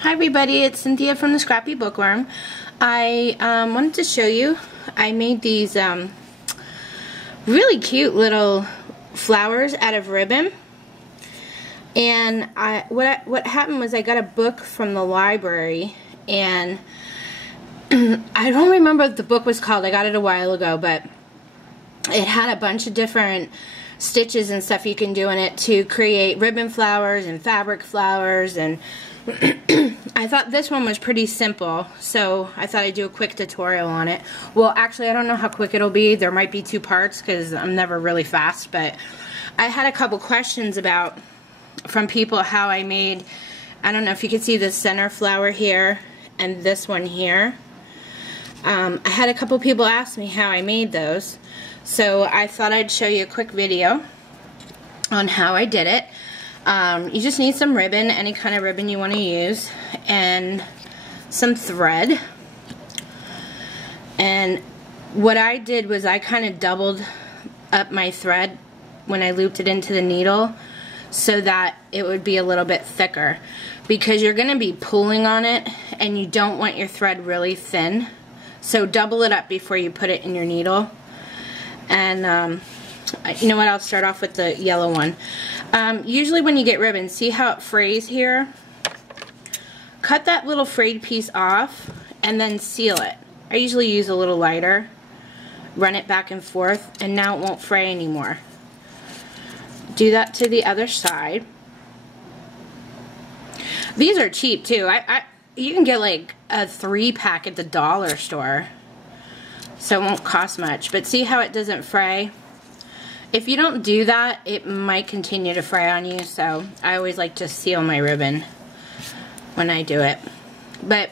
Hi everybody, it's Cynthia from the Scrappy Bookworm. I wanted to show you, I made these really cute little flowers out of ribbon. And what happened was I got a book from the library, and I don't remember what the book was called. I got it a while ago, but it had a bunch of different stitches and stuff you can do in it to create ribbon flowers and fabric flowers, and I thought this one was pretty simple, so I thought I'd do a quick tutorial on it. Well, actually, I don't know how quick it'll be. There might be 2 parts because I'm never really fast, but I had a couple questions from people how I made, I don't know if you can see the center flower here and this one here. I had a couple people ask me how I made those, so I thought I'd show you a quick video on how I did it. You just need some ribbon, any kind of ribbon you want to use, and some thread. And what I did was I kind of doubled up my thread when I looped it into the needle so that it would be a little bit thicker, because you're going to be pulling on it and you don't want your thread really thin. So double it up before you put it in your needle. And you know what, I'll start off with the yellow one. Usually when you get ribbon, see how it frays here? Cut that little frayed piece off and then seal it. I usually use a little lighter, run it back and forth, and now it won't fray anymore. Do that to the other side. These are cheap too. You can get like a 3-pack at the dollar store, so it won't cost much. But see how it doesn't fray? If you don't do that, it might continue to fray on you, so I always like to seal my ribbon when I do it. But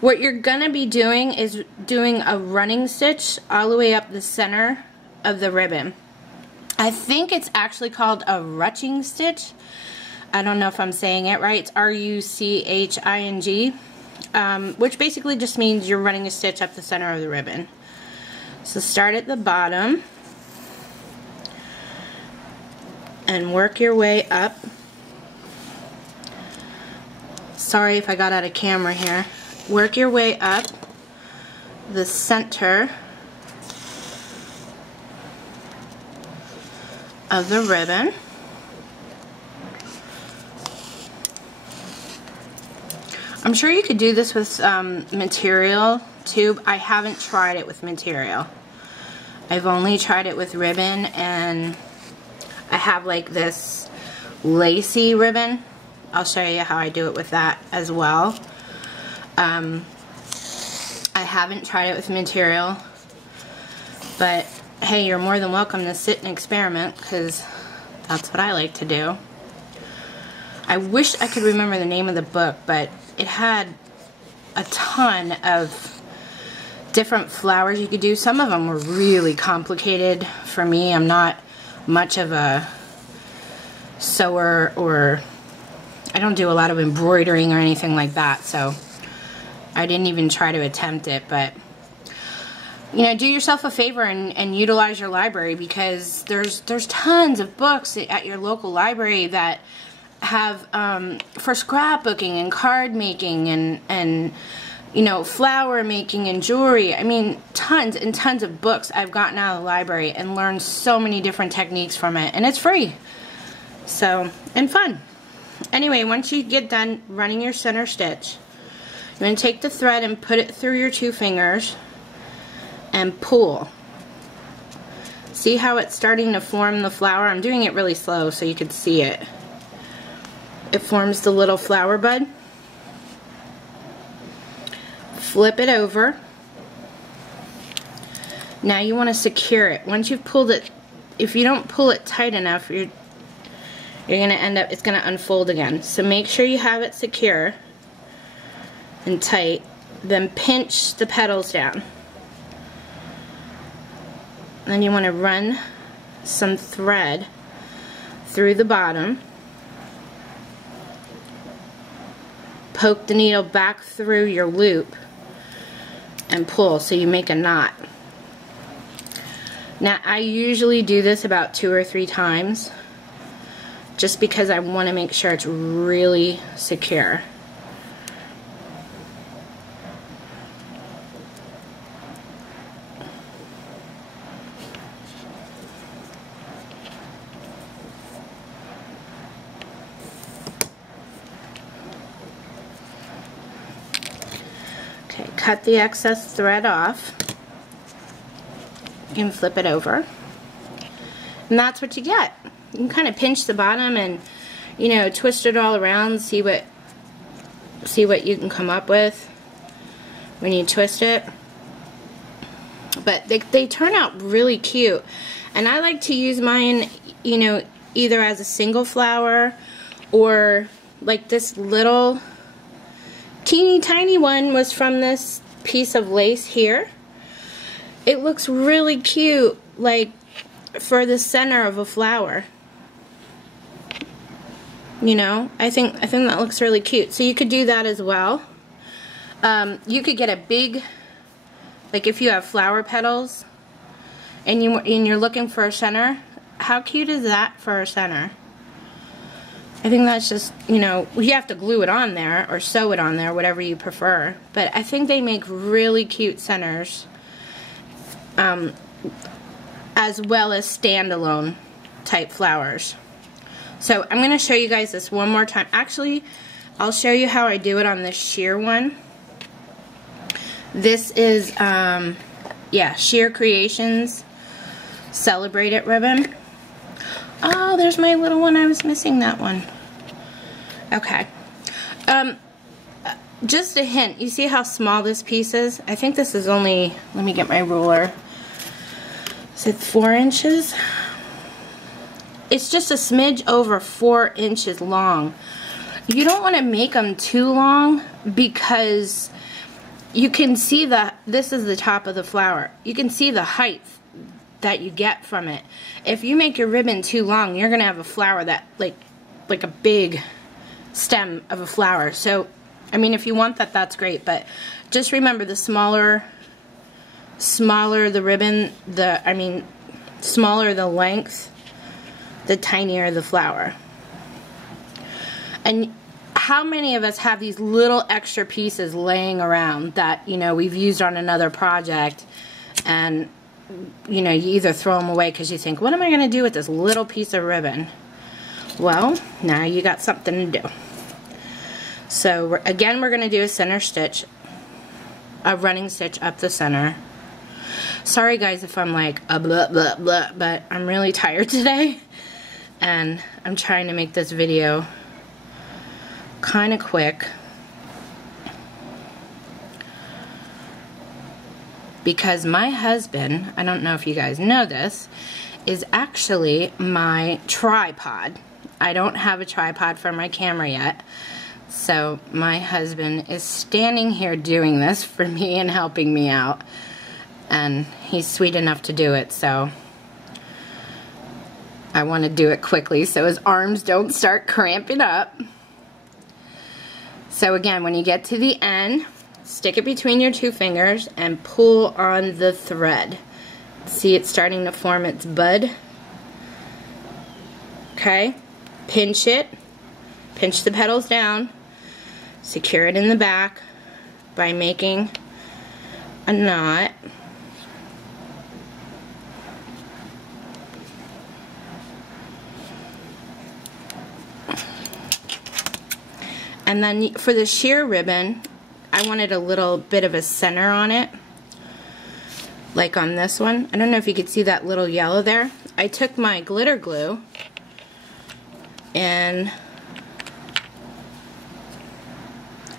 what you're gonna be doing is doing a running stitch all the way up the center of the ribbon. I think it's actually called a ruching stitch. I don't know if I'm saying it right. It's R-U-C-H-I-N-G, which basically just means you're running a stitch up the center of the ribbon. So start at the bottom and work your way up. Sorry if I got out of camera here. Work your way up the center of the ribbon. I'm sure you could do this with material too. I haven't tried it with material. I've only tried it with ribbon, and I have like this lacy ribbon. I'll show you how I do it with that as well. I haven't tried it with material, but hey, you're more than welcome to sit and experiment, because that's what I like to do. I wish I could remember the name of the book, but it had a ton of different flowers you could do. Some of them were really complicated for me. I'm not much of a sewer, or I don't do a lot of embroidering or anything like that, so I didn't even try to attempt it. But you know, do yourself a favor and utilize your library, because there's tons of books at your local library that have for scrapbooking and card making and you know, flower making and jewelry. I mean, tons and tons of books I've gotten out of the library and learned so many different techniques from it, and it's free. So, and fun. Anyway, once you get done running your center stitch, you're going to take the thread and put it through your 2 fingers and pull. See how it's starting to form the flower? I'm doing it really slow so you can see it. It forms the little flower bud. Flip it over. Now you want to secure it. Once you've pulled it, if you don't pull it tight enough, you're going to end up, it's going to unfold again. So make sure you have it secure and tight. Then pinch the petals down. Then you want to run some thread through the bottom. Poke the needle back through your loop and pull so you make a knot. Now I usually do this about 2 or 3 times, just because I want to make sure it's really secure. cut the excess thread off. You can flip it over. And that's what you get. You can kind of pinch the bottom and, you know, twist it all around, see what you can come up with when you twist it. But they turn out really cute. And I like to use mine, you know, either as a single flower or like this little teeny tiny one was from this piece of lace here. It looks really cute, like for the center of a flower. You know, I think that looks really cute. So you could do that as well. You could get a big, like if you have flower petals and you're looking for a center, how cute is that for a center? I think that's just, you know, you have to glue it on there or sew it on there, whatever you prefer. But I think they make really cute centers, as well as standalone type flowers. So I'm going to show you guys this one more time. Actually, I'll show you how I do it on this sheer one. This is, yeah, Sheer Creations Celebrate It ribbon. Oh, there's my little one. I was missing that one. Okay. Just a hint. You see how small this piece is? I think this is only, let me get my ruler. Is it 4 inches? It's just a smidge over 4 inches long. You don't want to make them too long because you can see this is the top of the flower. You can see the height that you get from it. If you make your ribbon too long, you're going to have a flower that like a big stem of a flower. So, I mean, if you want that, that's great. But just remember, the smaller the ribbon, smaller the length, the tinier the flower. And how many of us have these little extra pieces laying around that, you know, we've used on another project, and, you know, you either throw them away because you think, what am I going to do with this little piece of ribbon? Well, now you got something to do. So, again, we're going to do a center stitch, a running stitch up the center. Sorry, guys, if I'm like a blah, blah, blah, but I'm really tired today, and I'm trying to make this video kind of quick because my husband, I don't know if you guys know this, is actually my tripod. I don't have a tripod for my camera yet, so my husband is standing here doing this for me and helping me out, and he's sweet enough to do it, so I want to do it quickly so his arms don't start cramping up. So again, when you get to the end, stick it between your 2 fingers and pull on the thread. See, it's starting to form its bud. Okay, pinch it, pinch the petals down, secure it in the back by making a knot. And then for the sheer ribbon, I wanted a little bit of a center on it, like on this one. I don't know if you could see that little yellow there. I took my glitter glue and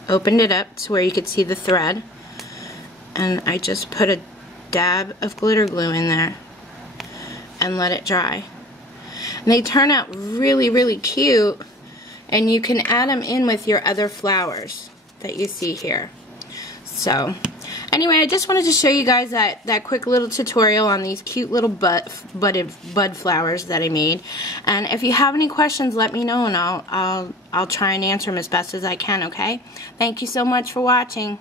opened it up to where you could see the thread, and I just put a dab of glitter glue in there and let it dry. And they turn out really, really cute. And you can add them in with your other flowers that you see here. So, anyway, I just wanted to show you guys that quick little tutorial on these cute little bud flowers that I made. And if you have any questions, let me know, and I'll try and answer them as best as I can, okay? Thank you so much for watching.